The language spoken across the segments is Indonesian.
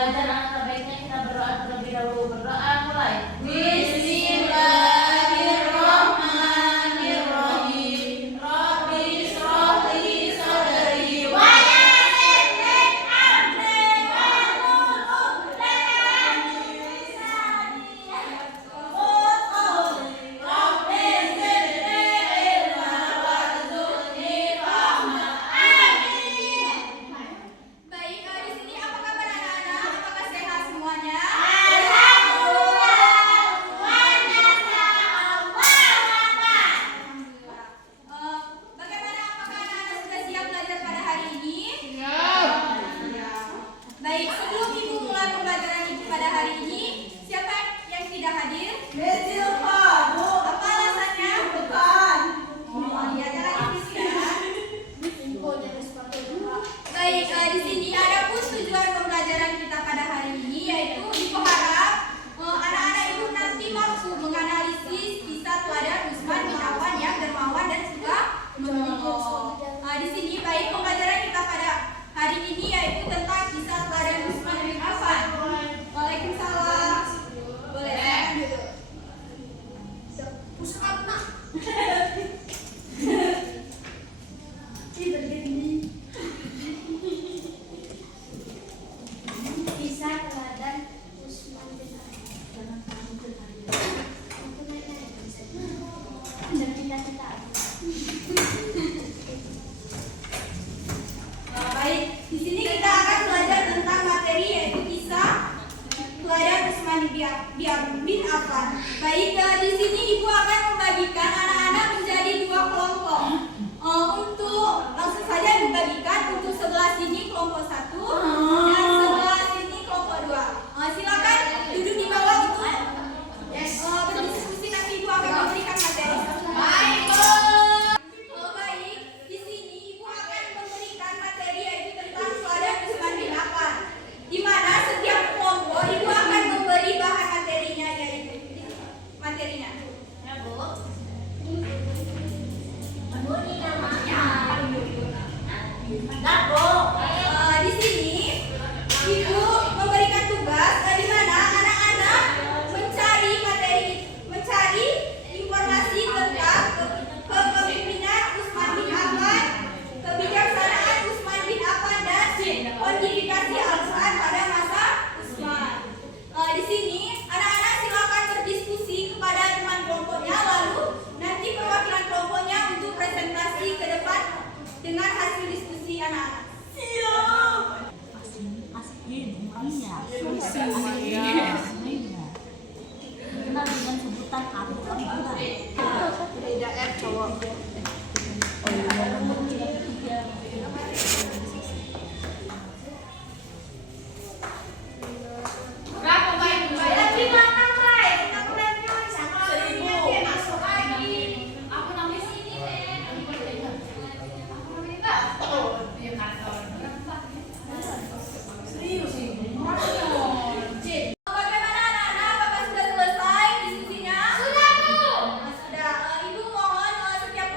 belajar, alangkah baiknya kita berdoa terlebih dahulu. Berdoa mulai. Bismillahirrahmanirrahim. Rabbi shrah li sadri wa yassir amri wahlul 'uqdatam min lisani yafqahu qawli. Rabbi zidni ilma warzuqni fahma. Amin. Baik, di sini apa kabar anak-anak? Apakah sehat semuanya? Alhamdulillah. Bagaimana, apakah anak-anak sudah siap belajar pada hari ini? Baik, sebelum ibu mulai pembelajaran ibu pada hari ini, siapa yang tidak hadir? Apa alasannya? Oh iya, jangan nangis ya. Baik, di sini ada pun tujuan pembelajaran kita pada hari ini, yaitu ibu harap anak-anak ibu nanti mampu menganalisis kisah teladan Utsman bin Affan yang dermawan dan suka menolong. Di sini baik pembelajaran kita pada hari ini yaitu tentang kisah teladan Utsman bin Affan. Waalaikumsalam. Boleh silakan duduk. Push up nak. Kisah teladan Utsman bin Affan. Dan cita-cita. Baik, di sini kita akan belajar tentang materi yaitu kisah teladan Utsman bin Affan. Baik, di sini ibu akan membagikan anak-anak menjadi dua kelompok. Untuk langsung saja dibagikan untuk sebelah sini kelompok 1 dan sebelah sini kelompok 2. Silakan duduk di bawah untuk berdiskusi, nanti ibu akan memberikan materi. Baik, di sini ibu akan memberikan materi yaitu tentang teladan Utsman bin Affan. Di mana setiap kelompok ibu akan memberi bahan materinya yaitu materinya. Ya, Bu. Di sini ibu memberikan tugas di mana anak-anak mencari informasi tentang kepemimpinan Utsman bin Affan, kebijaksanaan Utsman bin Affan dan kodifikasi Al-Quran pada masa Utsman. Di sini anak-anak silakan berdiskusi kepada teman kelompoknya, lalu nanti perwakilan kelompoknya untuk presentasi ke depan dengan hasil diskusi anak-anak. Kenal dengan sebutan apa? Tidak cowok. Berapa baik? Di belakang baik. Aku nanti sama 1000. masuk lagi. Aku nangis ini deh. Aku nangis enggak? Oh, dia kantor. Serius ini. Bagaimana anak-anak? Apakah sudah selesai diskusinya? Sudah, Bu. Sudah. Ibu mohon setiap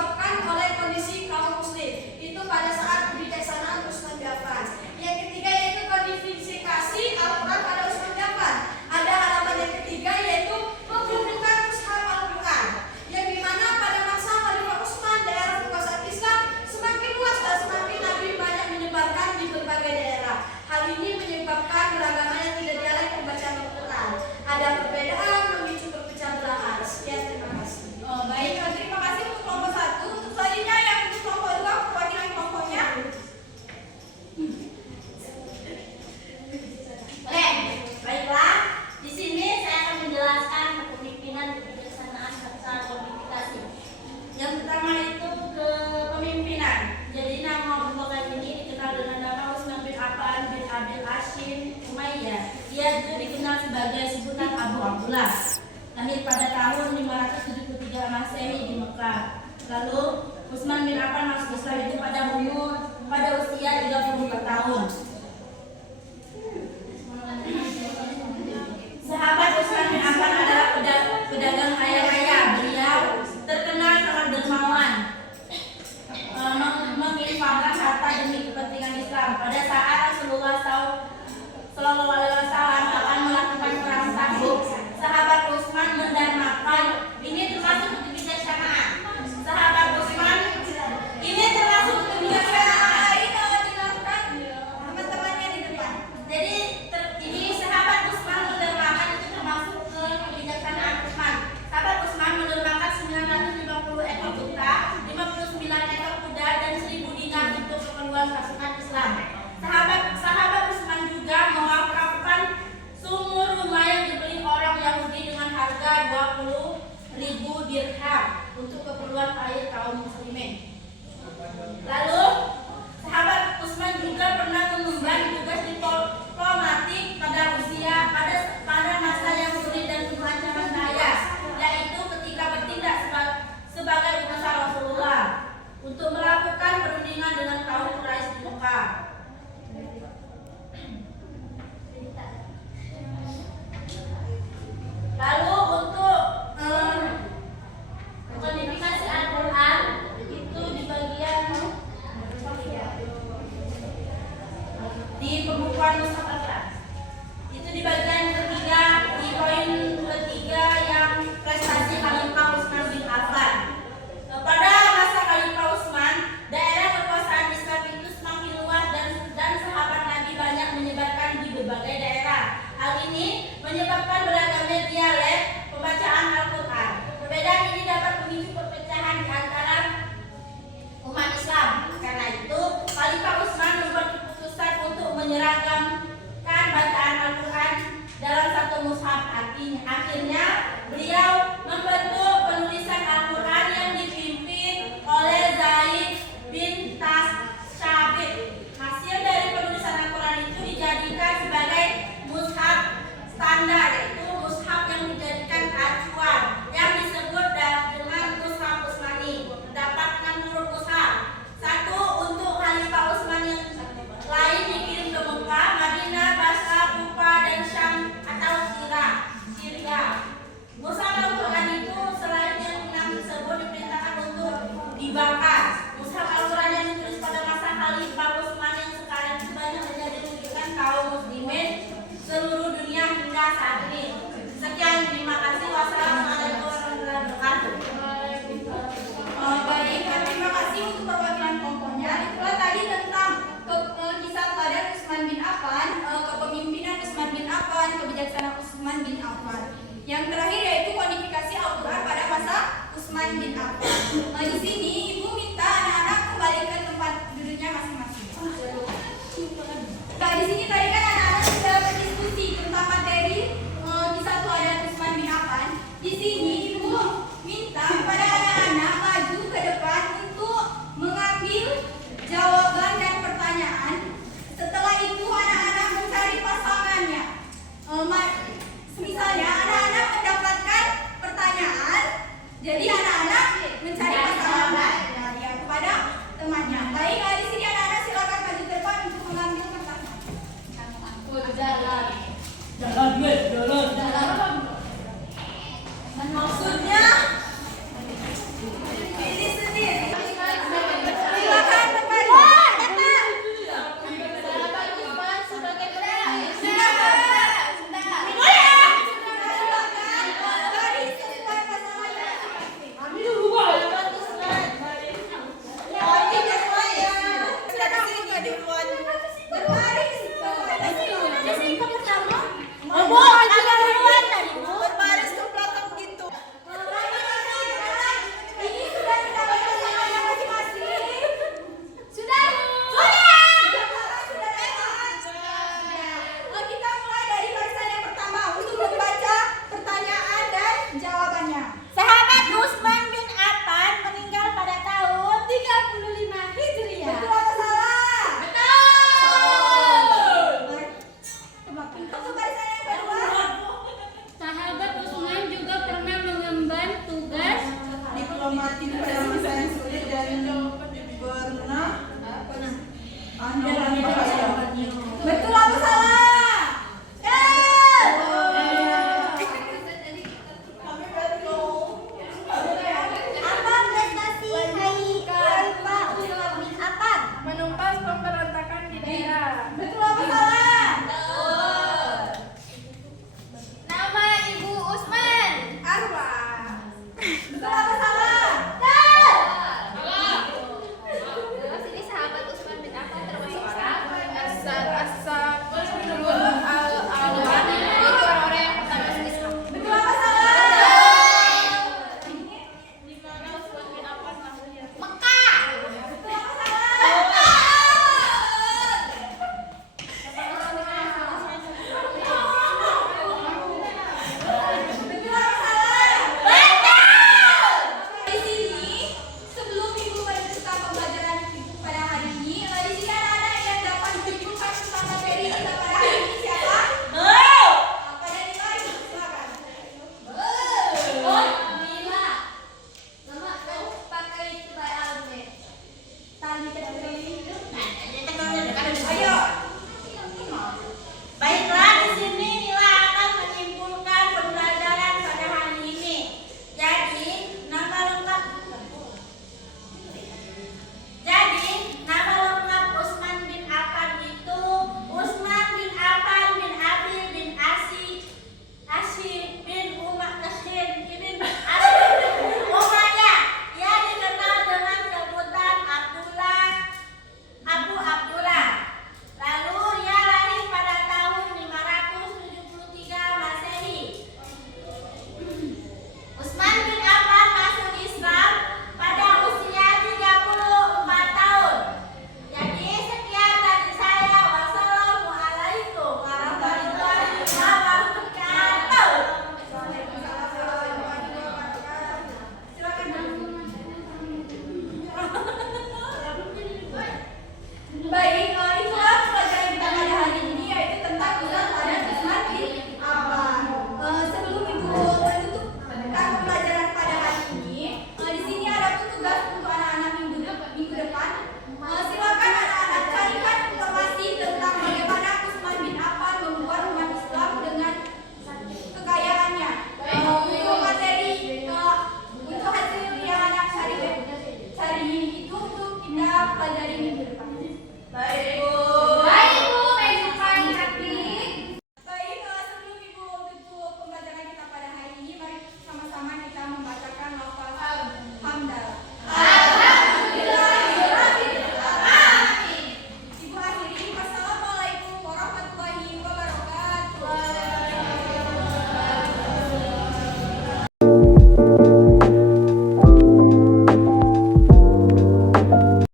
disebabkan oleh kondisi kaum muslim. Itu pada saat kebijaksanaan Utsman bin Affan. Yang ketiga yaitu kodifikasi Al-Quran pada Utsman bin Affan. Ada halaman yang ketiga yaitu pembentukan mushaf Al-Quran, yang dimana pada masa Khalifah Utsman daerah kekuasaan Islam semakin luas dan semakin Nabi banyak menyebarkan di berbagai daerah. Hal ini menyebabkan beragama yang tidak dialek pembacaan Al-Quran. Ada perbedaan memicu perpecah belahan. Sekian, terima kasih. Baik, terima kasih untuk kelompok 1. Untuk selanjutnya yang untuk kelompok 2, perwakilan kelompoknya. Oke, baiklah. Di sini saya akan menjelaskan kepemimpinan, kebijaksanaan, serta kodifikasi. Yang pertama itu kepemimpinan. Jadi nama pembangunan ini dikenal dengan nama Utsman bin Affan bin Abil Hashim Umayyah. Ia itu dikenal sebagai sebutan Abu Abdullah. Lahir pada tahun 573 Masehi di Mekah. Lalu Utsman bin Affan masuk Islam itu pada usia 34 tahun. Sahabat Utsman bin Affan adalah pedagang kaya raya. Beliau terkenal sangat dermawan, menginfakkan harta demi kepentingan Islam. Pada saat Rasulullah SAW akan melakukan perang Tabuk, sahabat Utsman mendarmakan. Ini termasuk kebijaksanaan. Sahabat Utsman ini termasuk kebijaksanaan. Teman-temannya di depan. Jadi ini sahabat Utsman mendermakan itu termasuk ke kebijaksanaan Utsman. Sahabat Utsman mendermakan 950 ekor unta, 59 ekor kuda dan 1000 dinar untuk keperluan pasukan Islam. Sahabat Utsman juga mewakafkan sumur rumah yang dibeli orang Yahudi dengan harga 20.000 dirham untuk keperluan air kaum muslimin. Lalu sahabat Utsman juga pernah mengemban tugas diplomatik pada masa yang sulit dan penuh ancaman bahaya, yaitu ketika bertindak sebagai utusan Rasulullah untuk melakukan perundingan dengan kaum Quraisy di Mekah. Lalu untuk kodifikasi Al-Quran itu di bagian di pembukuan Mushaf Al-Quran. Itu di bagian ketiga, di poin ketiga yang prestasi Khalifah Utsman bin Affan. Pada masa Khalifah Utsman, daerah kekuasaan Islam itu semakin luas dan sahabat Nabi banyak menyebarkan di berbagai daerah. Hal ini menyebabkan beragamnya dialek pembacaan Al-Quran. Perbedaan ini dapat memicu perpecahan di antara umat Islam. Karena itu, Khalifah Utsman membuat keputusan untuk menyeragamkan bacaan Al-Quran dalam satu mushaf. Akhirnya, beliau membentuk penulisan Al-Quran yang dipimpin oleh Zaid bin Tashabit. Hasil dari penulisan Al-Quran itu dijadikan sebagai mushaf standar, yaitu mushaf yang dijadikan acuan yang disebut dengan mushaf Utsmani. Terdapat 6 huruf mushaf. Satu untuk Khalifah Utsman yang lain dikirim ke Mekah, Madinah, Basra, Kufa, dan Syam atau Syria. Mushaf Al-Quran itu selain yang 6 tersebut diperintahkan untuk dibakar. Mushaf Al-Quran yang ditulis pada masa Khalifah Utsman yang sekarang itu banyak menjadi rujukan kaum muslimin seluruh dunia hingga saat ini. Sekian, terima kasih. Wassalamualaikum warahmatullahi wabarakatuh. Baik, terima kasih untuk perwakilan kelompoknya. Itulah tadi tentang kisah teladan Utsman bin Affan, kepemimpinan Utsman bin Affan, kebijaksanaan Utsman bin Affan. Yang terakhir yaitu kodifikasi Al-Quran pada masa Utsman bin Affan. Di sini ibu minta anak-anak kembali ke tempat duduknya masing-masing. Di sini tadi kan anak-anak sudah berdiskusi tentang materi kisah teladan Utsman bin Affan. Di sini ibu minta kepada anak-anak maju ke depan untuk mengambil jawaban dan pertanyaan. Setelah itu anak-anak mencari pasangannya. Misalnya anak-anak mendapatkan pertanyaan, jadi anak-anak mencari pasangan yang kepada temannya. Baik, di sini anak-anak silakan maju ke depan untuk mengambil pertanyaan. Jalan. Maksudnya pilih sendiri. melewati masa yang sulit dan pernah kehilangan bahaya. Betul